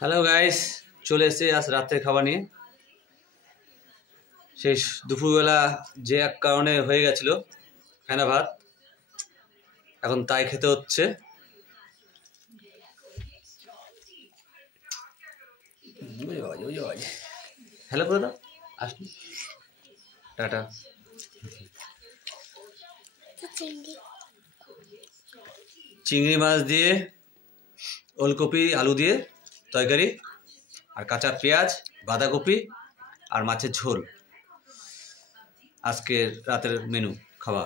Hello guys, চলে এসেছি আজ রাতের খাবার নিয়ে। শেষ দুপুরবেলা যে এক কারণে হয়ে গেছিল ফেনা ভাত, এখন তাই খেতে হচ্ছে। হ্যালো করে দাও, আসুন, টাটা। চিংড়ি মাছ দিয়ে ওলকপি আলু দিয়ে তরকারি, আর কাঁচা পেঁয়াজ, বাঁধাকপি আর মাছের ঝোল আজকের রাতের মেনু খাওয়া।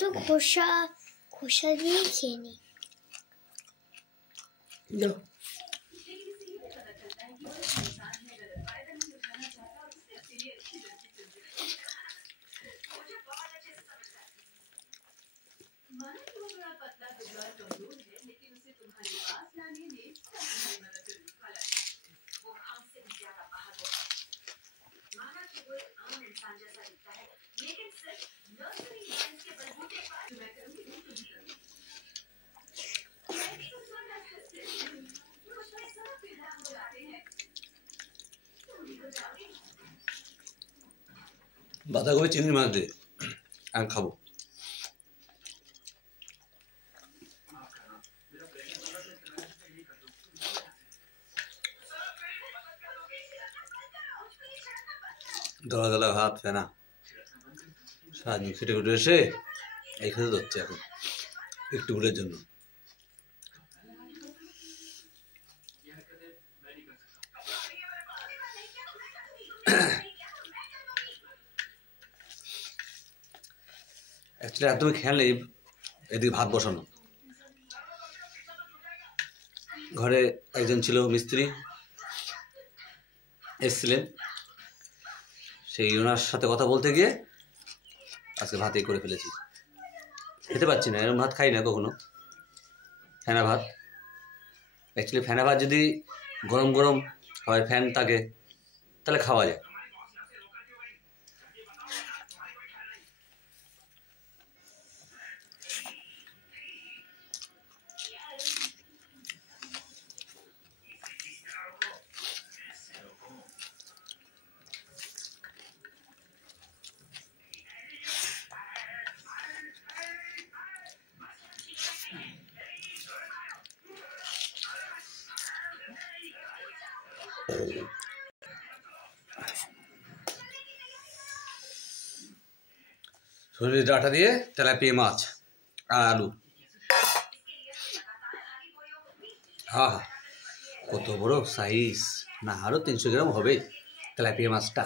তো খোসা দিয়ে খেয়ে নি। বাঁধাকপি চিংড়ি মাছ দিয়ে আমি খাবো। দলা দলা ভাত ফেনা সারাদিন খেটে খুটে এসে এই খেতে ধরছে এখন একটু ভুলের জন্য। অ্যাকচুয়ালি একদমই খেয়াল নেই এদিকে ভাত বসানো। ঘরে একজন ছিল মিস্ত্রি, এসছিলেন, সেই ওনার সাথে কথা বলতে গিয়ে আজকে ভাতই করে ফেলেছি। খেতে পাচ্ছি না, এরকম ভাত খাই না কখনো, ফেনা ভাত। অ্যাকচুয়ালি ফেনা ভাত যদি গরম গরম হয়, ফ্যান থাকে, তাহলে খাওয়া যায়। শরীরের ডাটা দিয়ে তেলাপিয়া মাছ আর আলু, হা হা, কত বড় সাইজ! না, আরো 300 গ্রাম হবে তেলাপিয়া মাছটা।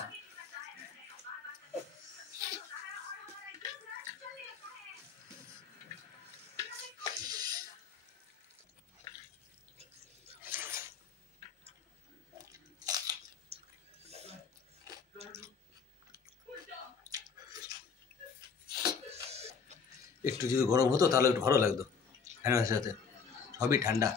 একটু যদি গরম হতো তাহলে একটু ভালো লাগতো। ফ্যানের সাথে সবই ঠান্ডা।